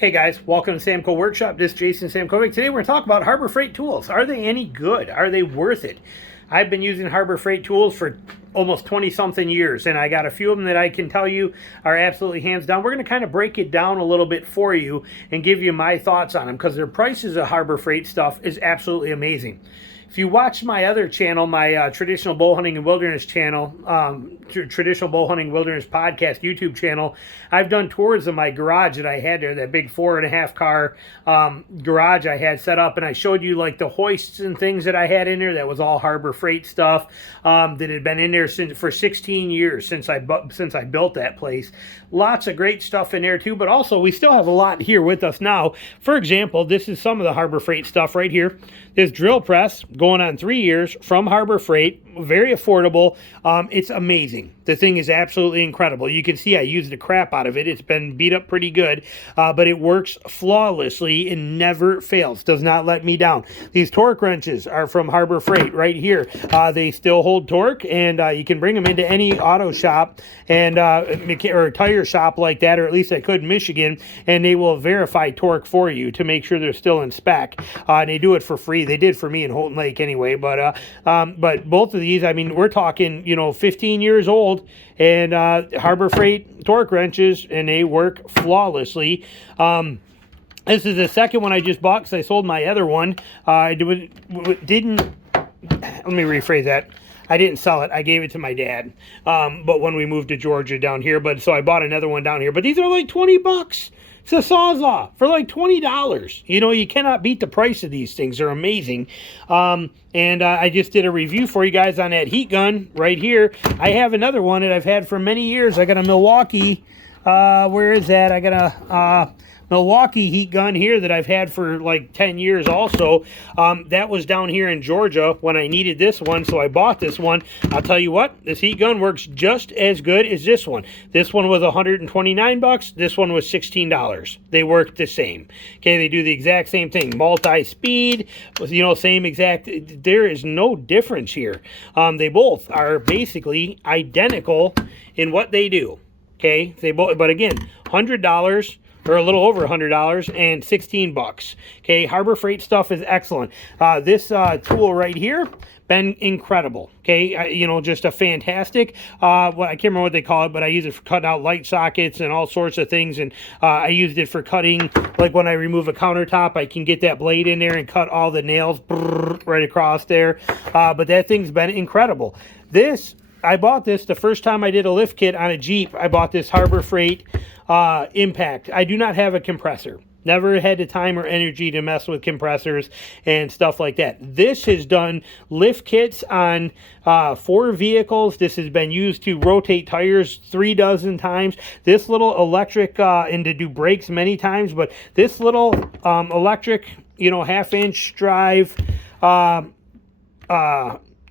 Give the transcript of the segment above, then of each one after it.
Hey guys, welcome to Samco Workshop. This is Jason Samkovic. Today we're going to talk about Harbor Freight tools. Are they any good? Are they worth it? I've been using Harbor Freight tools for almost 20-something years, and I got a few of them that I can tell you are absolutely hands down. We're going to kind of break it down a little bit for you and give you my thoughts on them, because their prices of Harbor Freight stuff is absolutely amazing. If you watch my other channel, my Traditional Bow Hunting and Wilderness channel, Traditional Bow Hunting Wilderness Podcast YouTube channel, I've done tours of my garage that I had there, that big 4.5 car garage I had set up, and I showed you like the hoists and things that I had in there. That was all Harbor Freight stuff that had been in there for 16 years since I built that place. Lots of great stuff in there too, but also we still have a lot here with us now. For example, this is some of the Harbor Freight stuff right here. This drill press going on 3 years from Harbor Freight, very affordable. It's amazing. The thing is absolutely incredible. You can see I used the crap out of it. It's been beat up pretty good, but it works flawlessly and never fails. Does not let me down. These torque wrenches are from Harbor Freight right here. They still hold torque, and you can bring them into any auto shop and or tire shop like that, or at least I could in Michigan, and they will verify torque for you to make sure they're still in spec. And they do it for free. They did for me in Houghton Lake anyway. But both of these, I mean, we're talking 15 years old, and Harbor Freight torque wrenches, and they work flawlessly. This is the second one I just bought because I sold my other one. Let me rephrase that. I didn't sell it. I gave it to my dad. But when we moved to Georgia down here, so I bought another one down here. But these are like 20 bucks. It's a Sawzall for like $20. You cannot beat the price of these things. They're amazing. And I just did a review for you guys on that heat gun right here. I have another one that I've had for many years. I got a Milwaukee. Where is that? I got a Milwaukee heat gun here that I've had for like 10 years also. That was down here in Georgia when I needed this one, so I bought this one. I'll tell you what, this heat gun works just as good as this one. This one was 129 bucks. This one was $16. They work the same. Okay, they do the exact same thing. Multi-speed, same exact. There is no difference here. They both are basically identical in what they do. Okay, they both, but again, $100. Or a little over $100 and 16 bucks. Okay, Harbor Freight stuff is excellent. This tool right here, been incredible. Okay, just a fantastic. I can't remember what they call it, but I use it for cutting out light sockets and all sorts of things. And I used it for cutting, like when I remove a countertop, I can get that blade in there and cut all the nails right across there. But that thing's been incredible. I bought this the first time I did a lift kit on a Jeep. I bought this Harbor Freight Impact. I do not have a compressor. Never had the time or energy to mess with compressors and stuff like that. This has done lift kits on 4 vehicles. This has been used to rotate tires 3 dozen times. This little electric, and to do brakes many times, but this little electric, half-inch drive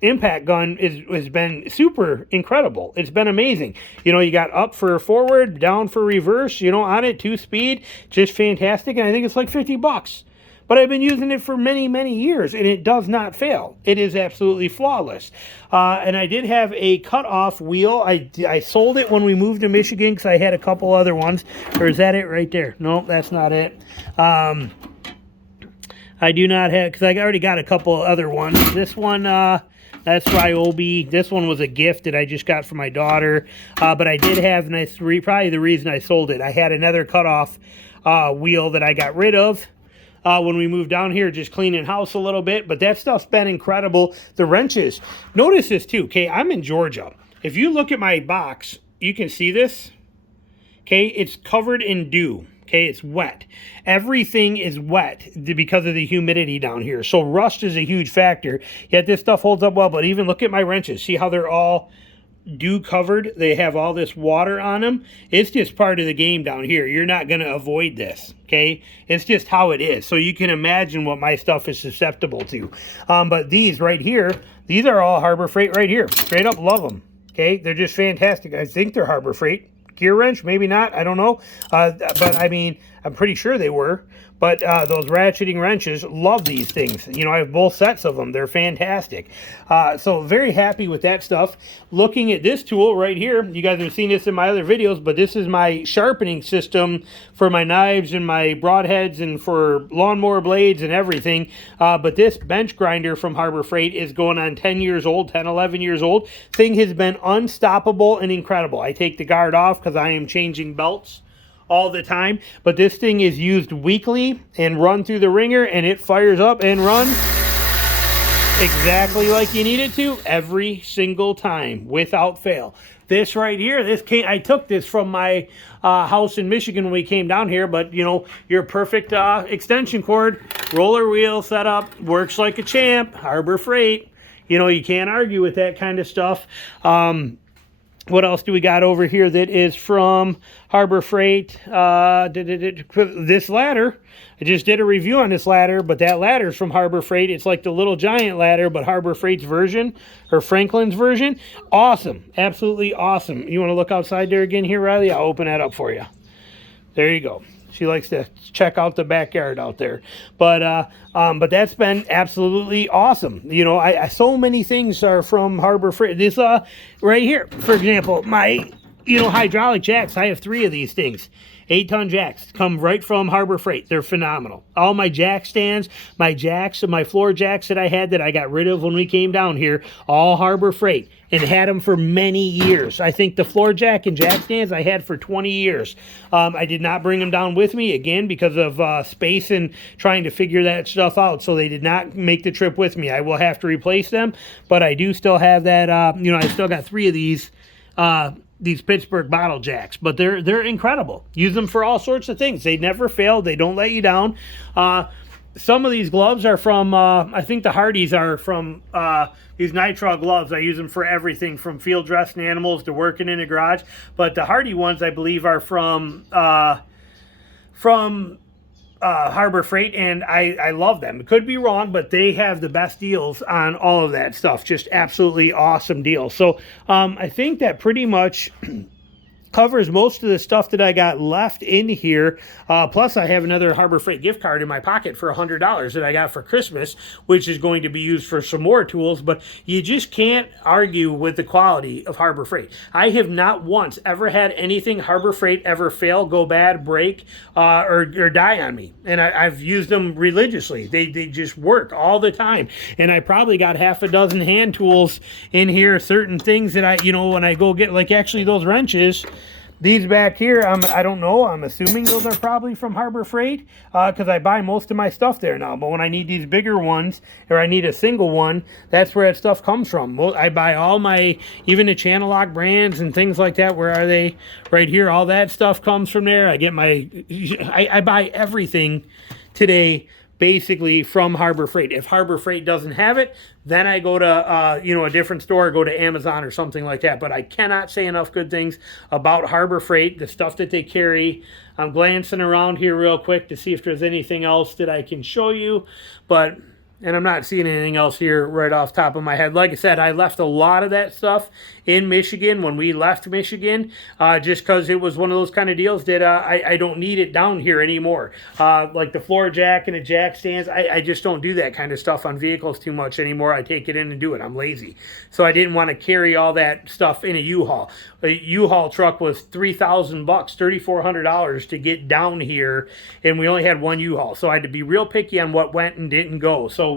impact gun has been super incredible. It's been amazing. You got up for forward, down for reverse, on it, 2-speed, just fantastic. And I think it's like 50 bucks. But I've been using it for many, many years, and it does not fail. It is absolutely flawless. And I did have a cut-off wheel. I sold it when we moved to Michigan because I had a couple other ones. Or is that it right there? No, that's not it. I do not have, because I already got a couple other ones. This one, that's Ryobi. This one was a gift that I just got for my daughter. But I did have, and that's probably the reason I sold it. I had another cutoff wheel that I got rid of when we moved down here, just cleaning house a little bit. But that stuff's been incredible. The wrenches. Notice this too. Okay, I'm in Georgia. If you look at my box, you can see this. Okay, it's covered in dew. Okay, it's wet. Everything is wet because of the humidity down here. So rust is a huge factor. Yet this stuff holds up well. But even look at my wrenches. See how they're all dew covered? They have all this water on them. It's just part of the game down here. You're not going to avoid this. Okay, it's just how it is. So you can imagine what my stuff is susceptible to. But these right here, these are all Harbor Freight right here. Straight up love them. Okay, they're just fantastic. I think they're Harbor Freight. Gear wrench, maybe not, I don't know. But I mean, I'm pretty sure they were. But those ratcheting wrenches, love these things. You know, I have both sets of them. They're fantastic. So very happy with that stuff. Looking at this tool right here, you guys have seen this in my other videos, but this is my sharpening system for my knives and my broadheads and for lawnmower blades and everything. But this bench grinder from Harbor Freight is going on 10 years old, 10, 11 years old. Thing has been unstoppable and incredible. I take the guard off because I am changing belts all the time, but this thing is used weekly and run through the ringer, and it fires up and runs exactly like you need it to every single time without fail. This right here, I took this from my house in Michigan when we came down here, but you know, your perfect extension cord, roller wheel setup, works like a champ. Harbor Freight, you know, you can't argue with that kind of stuff. What else do we got over here that is from Harbor Freight? This ladder. I just did a review on this ladder, but that ladder is from Harbor Freight. It's like the little giant ladder, but Harbor Freight's version, or Franklin's version. Awesome. Absolutely awesome. You want to look outside there again here, Riley? I'll open that up for you. There you go. She likes to check out the backyard out there. But that's been absolutely awesome. You know, I so many things are from Harbor Freight. This right here, for example, my, you know, hydraulic jacks. I have 3 of these things. 8-ton jacks come right from Harbor Freight. They're phenomenal. All my jack stands, my jacks, and my floor jacks that I had that I got rid of when we came down here, all Harbor Freight, and had them for many years. I think the floor jack and jack stands I had for 20 years. I did not bring them down with me, again, because of space and trying to figure that stuff out, so they did not make the trip with me. I will have to replace them, but I do still have that, you know, I still got 3 of these Pittsburgh bottle jacks, but they're incredible. Use them for all sorts of things. They never fail. They don't let you down. Some of these gloves are from, I think the Hardies are from these nitrile gloves. I use them for everything from field dressing animals to working in a garage. But the Hardy ones, I believe, are from Harbor Freight, and I love them. It could be wrong, but they have the best deals on all of that stuff. Just absolutely awesome deals. So I think that pretty much covers most of the stuff that I got left in here. Plus, I have another Harbor Freight gift card in my pocket for $100 that I got for Christmas, which is going to be used for some more tools. But you just can't argue with the quality of Harbor Freight. I have not once ever had anything Harbor Freight ever fail, go bad, break, or die on me. And I've used them religiously. They just work all the time. And I probably got half a dozen hand tools in here, certain things that I, you know, when I go get, like actually those wrenches, these back here, I don't know. I'm assuming those are probably from Harbor Freight because I buy most of my stuff there now. But when I need these bigger ones or I need a single one, that's where that stuff comes from. I buy all my, even the Channel Lock brands and things like that. Where are they? Right here. All that stuff comes from there. I get my, I buy everything today basically from Harbor Freight. If Harbor Freight doesn't have it, then I go to, you know, a different store, go to Amazon or something like that. But I cannot say enough good things about Harbor Freight, the stuff that they carry. I'm glancing around here real quick to see if there's anything else that I can show you. But, and I'm not seeing anything else here right off the top of my head. Like I said, I left a lot of that stuff in Michigan when we left Michigan, just because it was one of those kind of deals that I don't need it down here anymore. Like the floor jack and the jack stands, I just don't do that kind of stuff on vehicles too much anymore. I take it in and do it. I'm lazy. So I didn't want to carry all that stuff in a U-Haul. A U-Haul truck was $3,000, $3,400 to get down here, and we only had one U-Haul. So I had to be real picky on what went and didn't go. So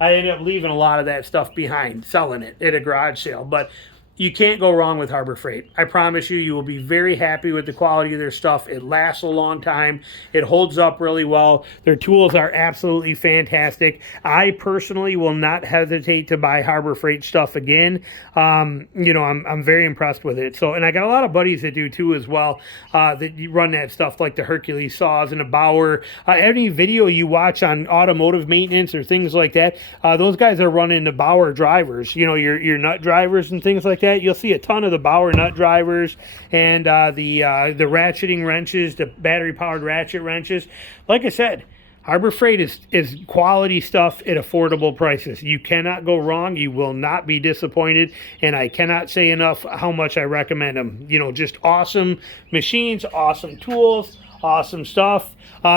I ended up leaving a lot of that stuff behind, selling it at a garage sale. But you can't go wrong with Harbor Freight. I promise you, you will be very happy with the quality of their stuff. It lasts a long time. It holds up really well. Their tools are absolutely fantastic. I personally will not hesitate to buy Harbor Freight stuff again. You know, I'm very impressed with it. So, and I got a lot of buddies that do too as well, that run that stuff like the Hercules saws and the Bauer. Any video you watch on automotive maintenance or things like that, those guys are running the Bauer drivers. You know, your nut drivers and things like that. You'll see a ton of the Bauer nut drivers and the ratcheting wrenches, the battery-powered ratchet wrenches. Like I said, Harbor Freight is quality stuff at affordable prices. You cannot go wrong. You will not be disappointed, and I cannot say enough how much I recommend them. You know, just awesome machines, awesome tools, Awesome stuff.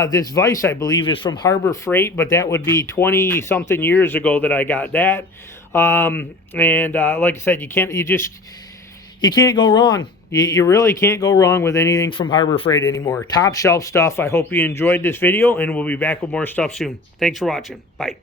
This vise, I believe, is from Harbor Freight, but that would be 20 something years ago that I got that. Like I said, you can't go wrong. You really can't go wrong with anything from Harbor Freight anymore. Top shelf stuff. I hope you enjoyed this video, and we'll be back with more stuff soon. Thanks for watching. Bye.